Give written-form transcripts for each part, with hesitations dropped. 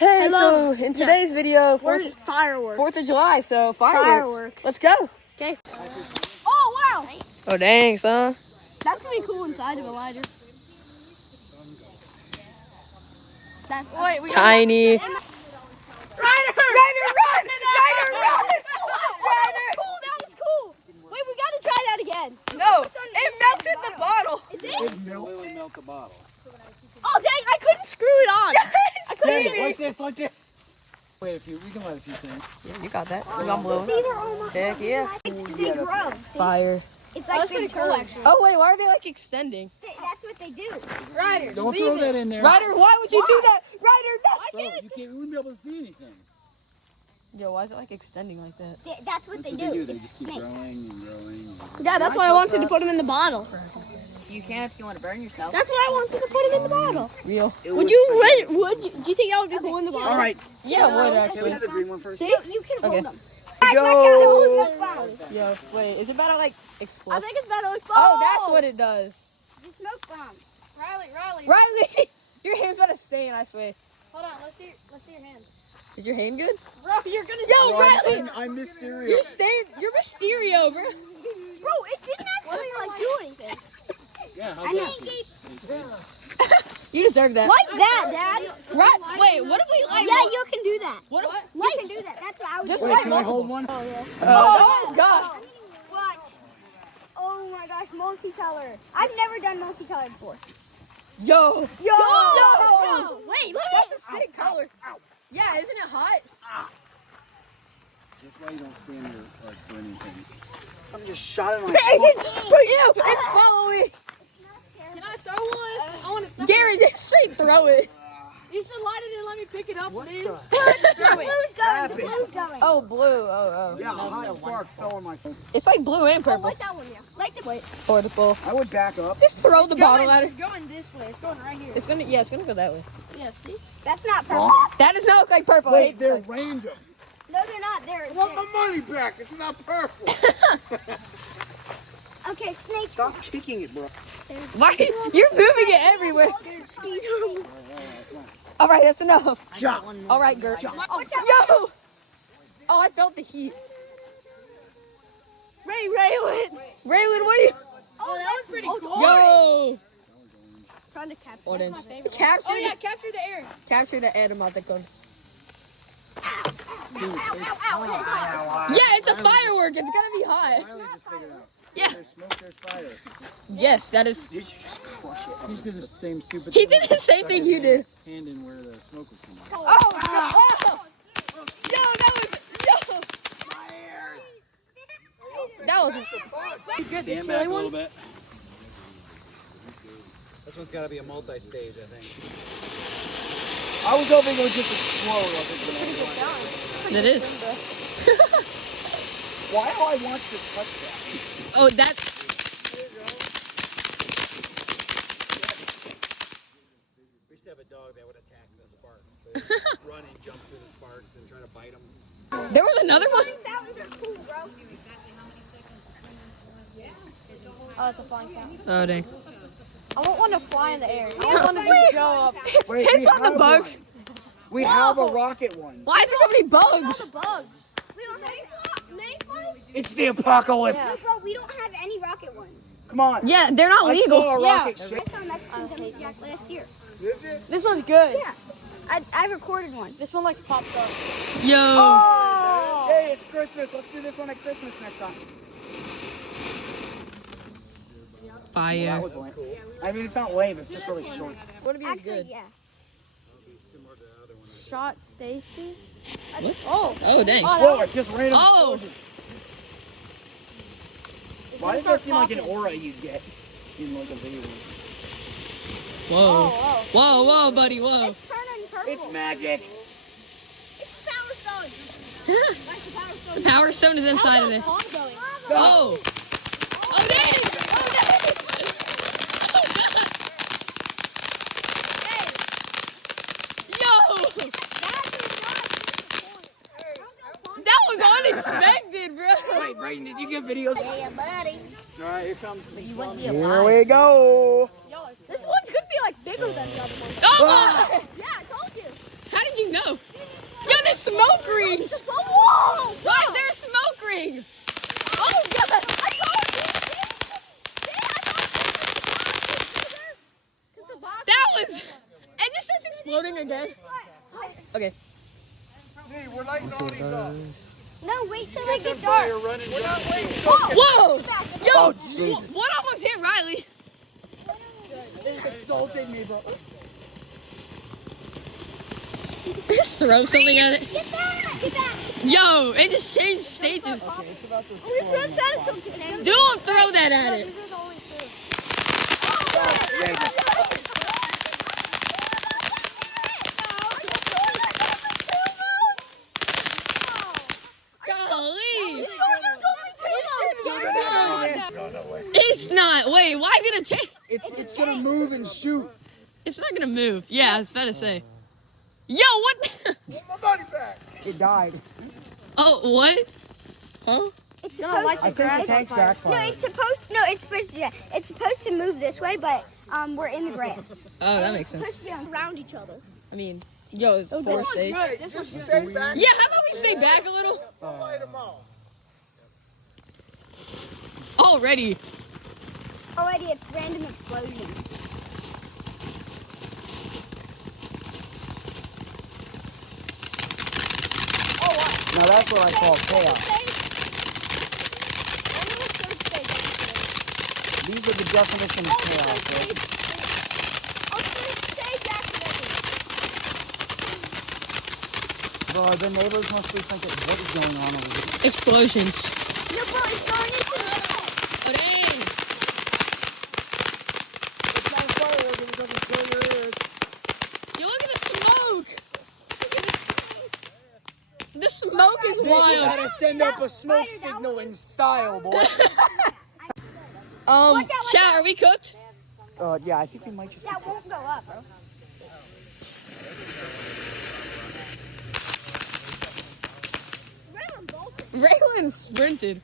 Hey, Hello. so in today's video, Fireworks. 4th of July, so fireworks. Let's go. Okay. Oh, wow. Oh, dang, son. That's going to be cool inside of a lighter. Tiny. Ryder, run! That was cool. Wait, we got to try that again. No, it melted the bottle. Completely melt the bottle. Oh, dang, I couldn't screw it on. Like this. Wait a few. We can let a few things. You got that. I'm blowing. Heck yeah. They grow. See? Fire. It's like That's pretty cool, actually. Oh, wait, why are they like extending? That's what they do. Ryder, Don't throw that in there. Ryder, why would you do that? Ryder, no. Bro, you wouldn't be able to see anything. Yo, why is it like extending like that? That's what they They do. do. They just keep growing and growing. Yeah, that's why I wanted to put them in the bottle. You can if you want to burn yourself. That's why I wanted to put them in the bottle. Real. Do you think that would be cool in the bottle? All right. Yeah, it would Can we actually. have the green one first? See? You can hold Okay. them. Yo. Yo, wait, is it about to like explode? I think it's better like Oh, that's what it does. The smoke bomb. Riley. Riley, your hand's about to stain, I swear. Hold on, let's see your hand. Is your hand good? Bro, you're gonna Yo, Riley, I'm Mysterio. you're stained. You're Mysterio, bro. Bro, it didn't actually like do anything. Yeah, I how's mean, that? You deserve that. Like that, Dad. Right? Wait, what if we like? yeah, you can do that. What if? You can do that. That's what I was Just doing. Wait, like can I hold one? Oh God. What? Oh my gosh, multicolor. I've never done multicolor before. Yo. Yo! Yo. Wait, look. That's a sick color. Yeah, isn't it hot? That's why you don't stand there like burning things. I'm just shot in my For you, it's following. Can I throw one? I want to. Gary, just straight throw it. You should light it and let me pick it up, please. Blue's going. The blue's going. Oh, blue. Oh. Yeah, a hot spark fell on my phone. It's like blue and purple. Like that one, yeah. Like the Purple. I would back up. Just throw the bottle at it. It's going this way. It's going right here. It's gonna. Yeah, it's gonna go that way. Yeah, see? That's not purple. That does not look like purple. I Wait, hate they're that. random. No, they're not. They're. I want my money back. It's not purple. Okay, snake. Stop kicking it, bro. Why? You're moving it everywhere. All right, that's enough. Jump. All right, Gert. Yo! Oh, I felt the heat. Raylan. Raylan, what are you? Oh, that was pretty cool. Yo! Trying to capture. Orange. That's my favorite. Capture, Oh, yeah, capture the air. capture the automaticon. Ow. Yeah, it's a firework. It's gonna be hot. Riley just figured out. Yeah. There's smoke, there's fire. Yes, that is. Did you just crush it? He just did the same stupid He thing. did the same thing you did. Hand in where the smoke was coming out. Oh! Yo, that was. Yo! That was. Stand back a little bit. This one's got to be a multi-stage, I think. I was hoping it would just explode. That is. Why do I want to touch that? Oh, that. We used to have a dog that would attack the sparks. Run and jump through the sparks and try to bite them. There was another one. Fountains are cool, bro. Oh, it's a flying fountain. Oh dang. I want one to fly in the air. I want one to just go up. Wait, Hits on the bugs. We have a rocket one. Why is there so many bugs? The bugs. We don't have. It's the apocalypse. No, bro, we don't have any rocket ones. Come on. Yeah, they're not I legal. saw a Yeah. rocket I ship. saw Mexican Jumping Jack last year. This one's good. Yeah. I recorded one. This one like pops up. Yo. Oh! Hey, it's Christmas. Let's do this one at Christmas next time. Fire. That was lame. I mean, it's not lame. It's just really short. What be Actually, good? yeah. Shot Stacy. What? Oh. Oh dang. Whoa, it's just random Oh. explosions. Why does that seem like an aura you get in like a video? Whoa. Oh, Whoa, whoa, buddy, whoa. It's turning purple. It's magic. It's the Power Stone. The power stone is inside of there. Oh. Oh dang. Oh dang. Yo. That was unexpected, bro. Wait, Brayden, did you get videos? Yeah, buddy. All right, here comes. Here we go. This one's gonna be like bigger than the other one. Oh my. Yeah, I told you. How did you know? Okay. Hey, we're lighting all these up. No, wait till it gets dark. We're running. We're not waiting. Whoa! Yo, Oh, Jesus. what almost hit Riley? It assaulted me, bro. Just throw something at it. Get back! Get back! Yo, it just changed stages. Okay, it's about to We explode. just said something. Don't throw that at it. These are the only two. Golly. No way. It's not. Wait, why did it change? It's gonna move and shoot. It's not gonna move. Yeah, I was about to say. Yo, what? Put my money back. It died. Oh, what? Huh? It's No, supposed like I think the tank's No, backfired. it's supposed to move this way, but we're in the grass. Oh, that makes sense. It's supposed to be around each other. I mean, yo, it's fourth day. Hey, just stay back. Yeah, how about we stay back a little? We'll light them all. Already. Already, it's random explosions. Now that's what I call chaos. These are the definition of chaos, right? Bro, the neighbors must be thinking, what is going on over here? Explosions. No, bro, it's going into the Oh, dang. It's not a firework if it doesn't kill your ears. Yo, look at the smoke. Look at the smoke is You wild. gotta send up a smoke signal in style, boy. Shout, are we cooked? Yeah, I think we might just. That won't go up, bro. Raylan sprinted.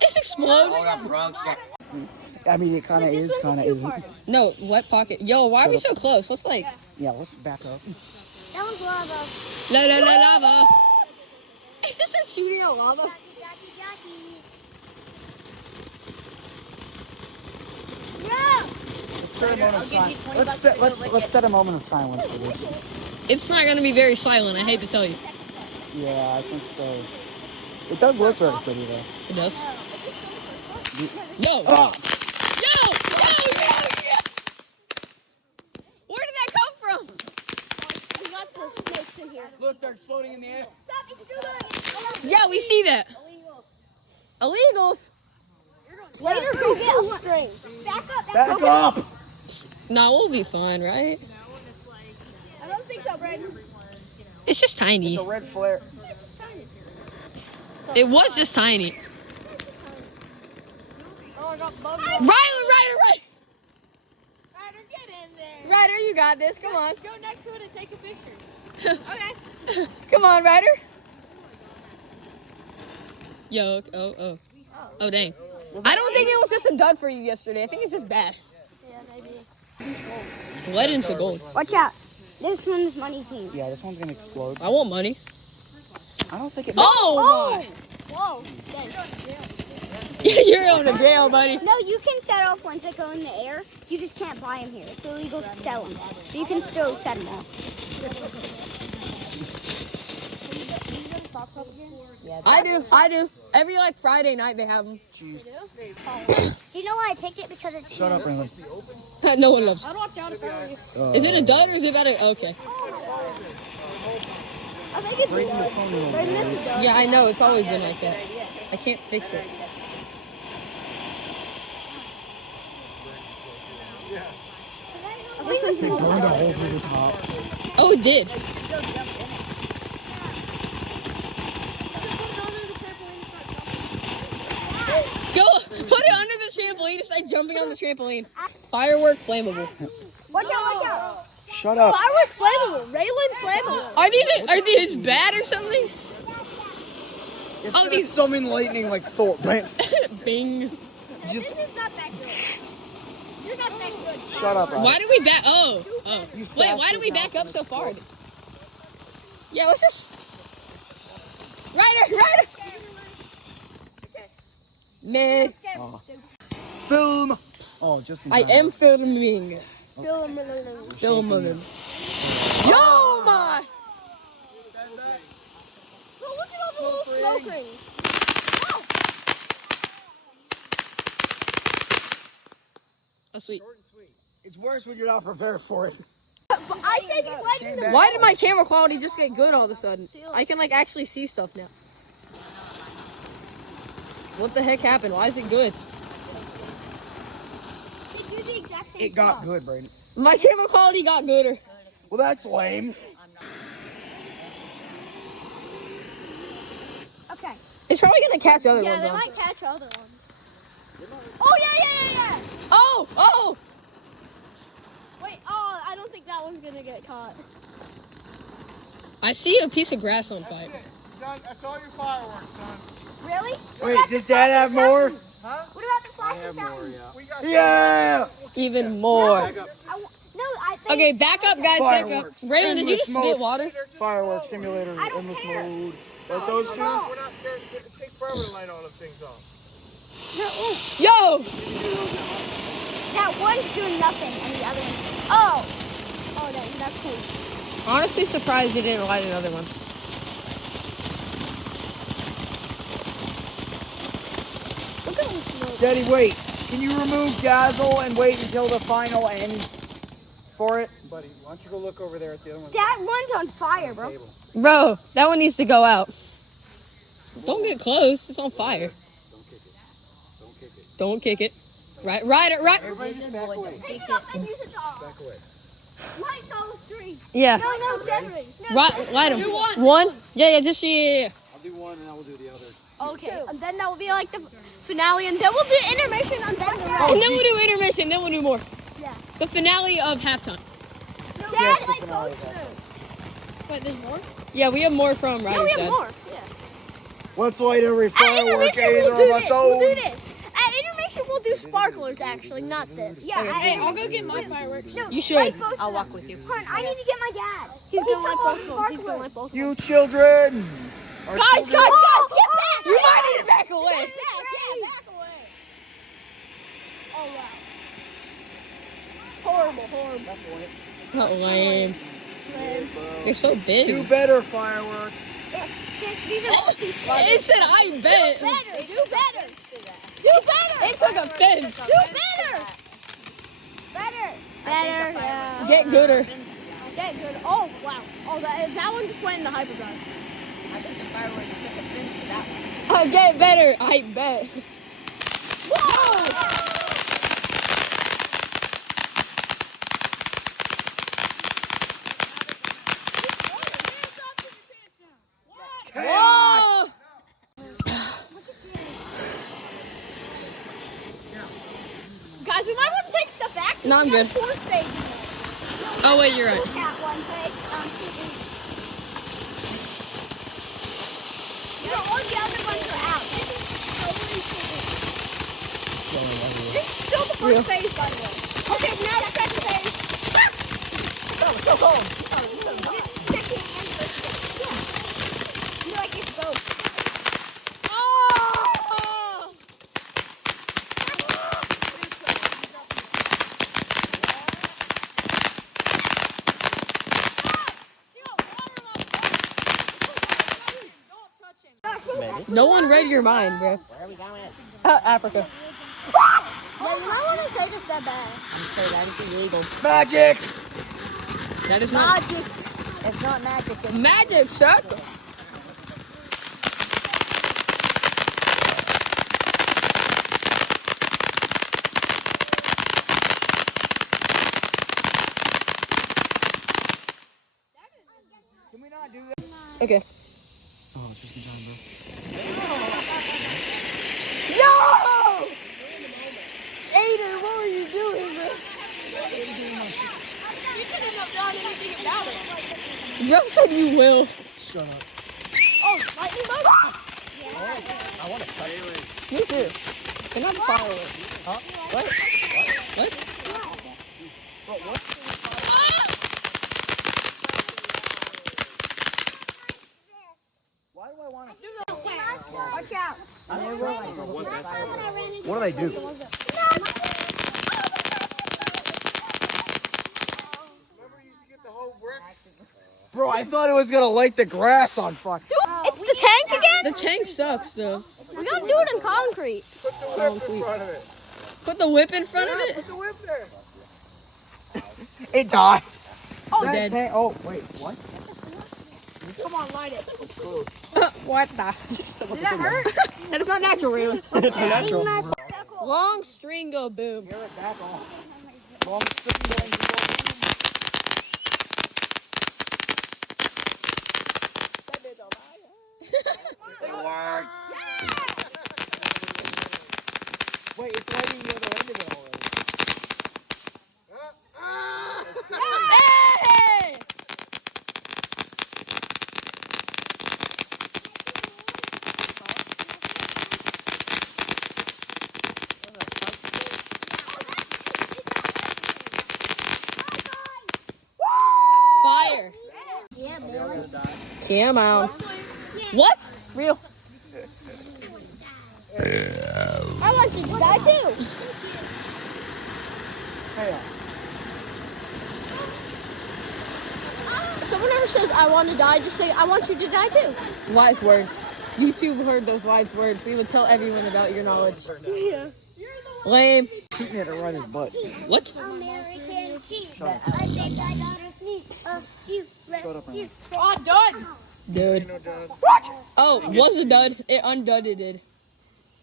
This explodes. I mean, it kind of is, kind of isn't. No, wet pocket. Yo, why are we so close? Let's like Yeah, let's back up. That was lava. la la la lava. Is this a shooting at lava? Let's set a moment of silence for this. It's not gonna be very silent. I hate to tell you. Yeah, I think so. It does look very pretty though. It does. Yo, Ah! yo. Where did that come from? We got the snakes in here. Look, they're exploding in the air. Stop, it's too low. Yeah, we see that. Illegals. Later, go get a string. Back up. Back up! Nah, we'll be fine, right? I don't think so, Brandon. It's just tiny. It's a red flare. It was just tiny. Oh, I got bugged. Ryder, Ryder, get in there. Ryder, you got this. Come on. Go next to it and take a picture. Okay. Come on, Ryder. Yo, oh, dang. I don't think it was just a dud for you yesterday. I think it's just bad. Yeah, maybe. Lead into gold. Watch out. This one's money king. Yeah, this one's gonna explode. I want money. I don't think it. Oh, Whoa. my. You're going to jail, buddy. No, you can set off ones that go in the air. You just can't buy them here. It's illegal to sell them. But you can still set them off. I do. Every like Friday night they have them. Do you know why I picked it? Because it's Shut up, Raylan. No one loves. I'd watch out if I were you. Is it a dud or is it about a? Okay. I think it's Breaking the phone a little bit. Yeah, I know. It's always been like that. I can't fix it. this one's They burned a hole through the top. Oh, it did. Go put it under the trampoline. Just like jumping on the trampoline. Firework flammable. Watch out. Shut up. Firework flammable. Raylan flammable. Are these bad or something? It's Oh, gonna these- summon lightning like Thor. Bam. Bing. Just This is not that good. You're not that good. shut up, Why do we back? Oh. You Wait, why do we fast back up so far? Yeah, let's just. Ryder, Man, Film. Oh, just in I time. am filming. Filming. Yo, my! Look at all the little smoke rings. Oh, sweet. It's worse when you're not prepared for it. But I said you let in the Why did my camera quality just get good all of a sudden? I can like actually see stuff now. What the heck happened? Why is it good? They do the exact same It got stuff. good, Brayden. My camera quality got gooder. Well, that's lame. Okay. It's probably gonna catch other Yeah, ones they on. might catch other ones. Oh, yeah. Oh! Wait, oh, I don't think that one's gonna get caught. I see a piece of grass on fire. That's all your fireworks, son. Really? Wait, does Dad have more? What about the flashing fountain? We got Yeah. Even more. back up. No, I think. Okay, back up, guys. Back up. Fireworks. Raylan, did you just Endless spit smoke. water? Fireworks simulator, I don't endless care. mode. Like those two? We're not. It takes forever to light all them things off. Yo! That one's doing nothing, and the other one. Oh. Oh, that's cool. Honestly surprised you didn't light another one. Look at this smoke. Daddy, wait. Can you remove Dazzle and wait until the final end for it? Buddy, why don't you go look over there at the other one? That one's on fire, bro. Table. Bro, that one needs to go out. Don't get close. It's on fire. Don't kick it. Right. Everybody just back away. Take it up and use it all. Back away. Light those three. Yeah. No, Desiree. No, Right. Light them. One. Yeah. Just yeah. I'll do one and I will do the other. Okay, and then that will be like the finale, and then we'll do intermission, and then the rest. And then we'll do intermission. Then we'll do more. Yeah. The finale of halftime. Yes, Dad, the light finale those of that. two. Wait, there's more? Yeah, we have more from No, Ryder's we have dad. more. Yeah. Let's light every At firework intermission, we'll either do of this. us We'll do own. this. At intermission, we'll do sparklers, actually, not this. Yeah, Hey, I'll go get my fireworks. No, You should. light both I'll of walk them. with you. Hon, I need to get my dad. He's gonna light both of them. sparklers. He's gonna light both of them. You children. Our Guys, children- get back! You might need to back away. Yeah, back away. Oh, wow. Horrible. Oh, lame. You're so Do big. better fireworks. These are all too It said I bet. Better, do better. It took offense. Do better. better. Yeah. Get gooder. Get good. Oh, wow. Oh, that one just went in the hyperdrive. Oh, get better. I bet. Whoa! Guys, we might want to take stuff back. No, I'm good. Four stages. Oh, wait, you're right. Cat one take. All the other ones are out. This is still the first phase, by the way. Okay, now the second phase. You're like, it's both. Oh! No one read your mind, bro. Where are we going? Africa. Yeah, you might want to take a step back. Magic. That is not Magic. It's not magic. It's magic circle. Can we not do that? Okay. Oh, it's just in time, bro. No! Aiden, what were you doing, bro? You couldn't have done anything about it. Bro said you will. Shut up. Oh, lightning bolt? I want to cut it. Me too. They're not fireworks. Huh? What? What? Why do I want to? Watch out. What do they do? Bro, I thought it was gonna light the grass on fire. It's the tank again? The tank sucks though. We gotta do it in concrete. Concrete. Put the whip in front of it. Put the whip there. It died. Oh, That dead. tank- oh, wait, what? Come on, light it. What the? Did that hurt? That is not natural, Raylan. It's natural. Long string go boom. Get it back on. Long string going to go. It worked. Wait, it's lighting the other end of it already. Hey! Fire. Come on. What? Real. I want you to die too. Hey, If someone ever says, I want to die, just say, I want you to die too. Wise words. YouTube heard those wise words. We would tell everyone about your knowledge. Yeah. Lame. shooting it right in his butt. What? American sheep. I think I got a sneak a few. Oh, done. Dude. Oh, was a dud. It undudded it.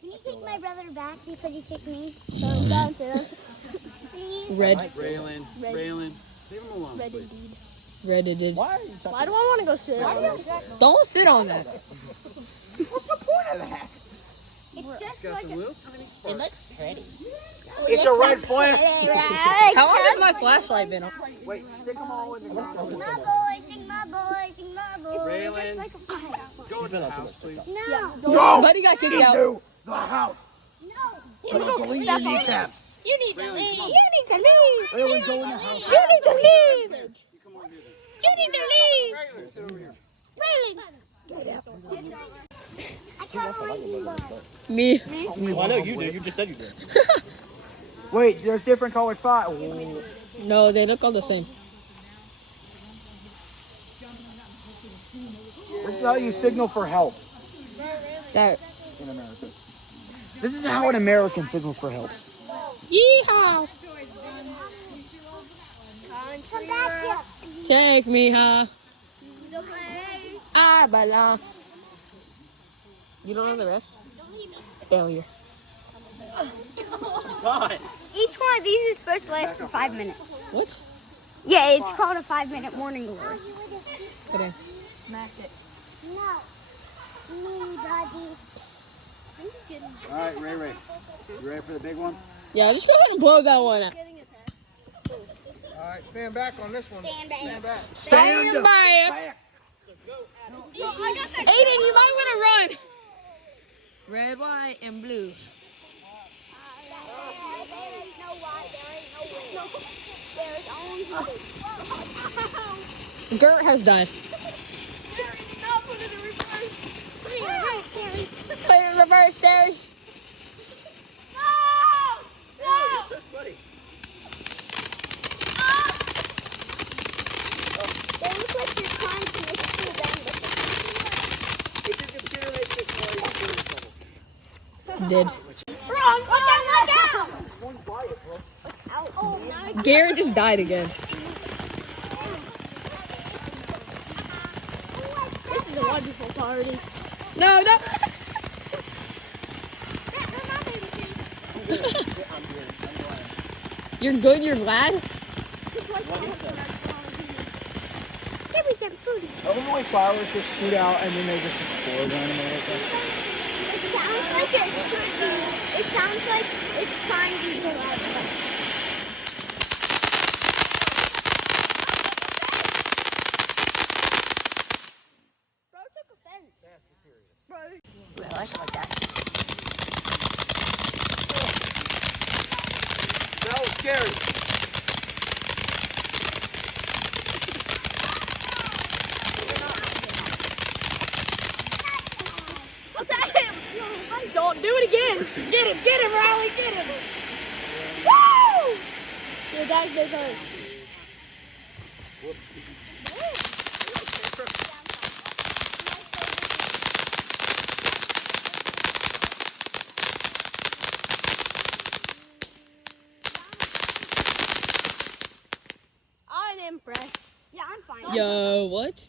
Can you take my brother back because he kicked me? So I'm down to them. Please. Red. Raylan, leave him alone, please. Reddited. Why are you talking? Why do I want to go sit? Don't sit on that. What's the point of that? It's just Got like some loot? It's a red flag. How long has my flashlight been on? Wait, stick them all in the ground. my boy, sing my boy, sing my boy. Raylan, Like a fire. go into the house, please. No, Buddy got kicked out. Into the house. no. Delete your kneecaps. You need to leave. Raylan, come on. You need to leave. Raylan, go in the house. You need to leave. Come on, do this. You need to leave. Raylan, sit over here. Really? I can't believe Me. Well, I know you do. You just said you did. Wait, there's different colored fire. No, they look all the same. This is how you signal for help That. in America. This is how an American signals for help. Yeehaw! Come back here. Take me, huh? I belong. You don't know the rest? Failure. Each one of these is supposed to last for 5 minutes. What? Yeah, it's called a 5-minute morning glory. Okay. No. Me, Daddy. All right, Ray. You ready for the big one? Yeah, just go ahead and blow that one out. All right, stand back on this one. Stand back. Stand back. Stand back. back. Aiden, you might want to run. Red, white, and blue. Gert has died. Put it in reverse, Terry. It's so sweaty. They look like you're trying to make it through them. If your computer makes this noise, Did. Run! Watch out! Oh, now Garrett just died again. This is a wonderful party. No, no. You're good, you're glad? Illinois flowers just shoot out and then they just explode in America. It sounds like it's trying to get out of Bro took offense. that was scary. What's that? Don't do it again. Get him, Riley, get him. Woo! Your dad's big hurt. I'm impressed. Yeah, I'm fine. Yo, what?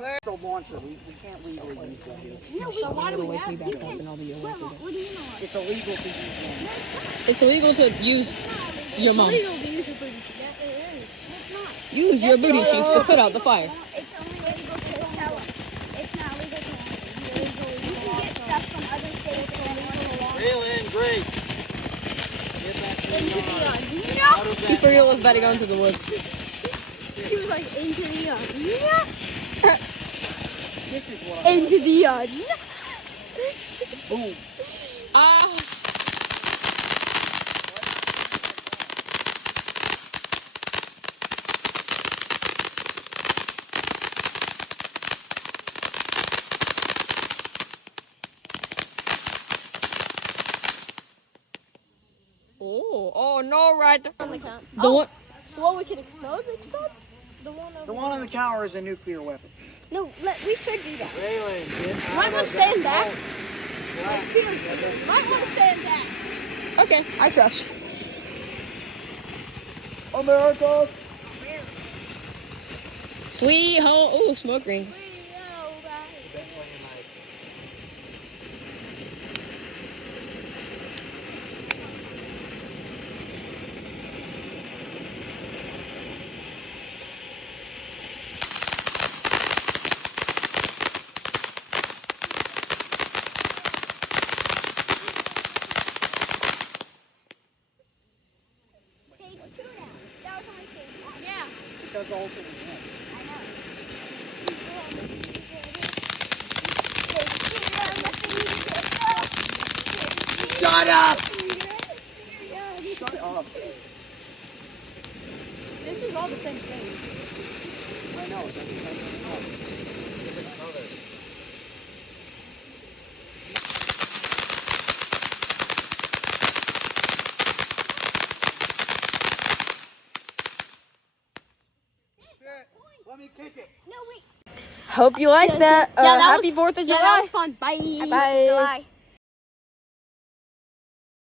It's a launcher. We can't legally use it here. No, So why do we have What do you know? It's illegal to use one. It's illegal to use your mom. illegal to use your booty? Use your booty cheeks to put out the fire. It's only legal to sell them. It's not legal to You can get stuff from other states and then Reel in, great. Get that thing on. She for real was about to go into the woods. She was like, into the yeah. This is what I Into the Boom. Ah. Oh no, right. The one. Well, we can explode. The one on the counter is a nuclear weapon. No, we should do that. Raylan, get Might out want to of stand the back. boat. Might want to stand back. Okay, I trust. America! Sweet home. Ooh, smoke rings. Stage 2 now. That was only stage 1. Yeah. Because all things I know. Shut up! Shut up. This is all the same thing. I know. It doesn't make any sense. Let me kick it. No, wait. Hope you like that. Yeah, that Happy was- 4th of Yeah, July. that was fun. Bye. Bye. July.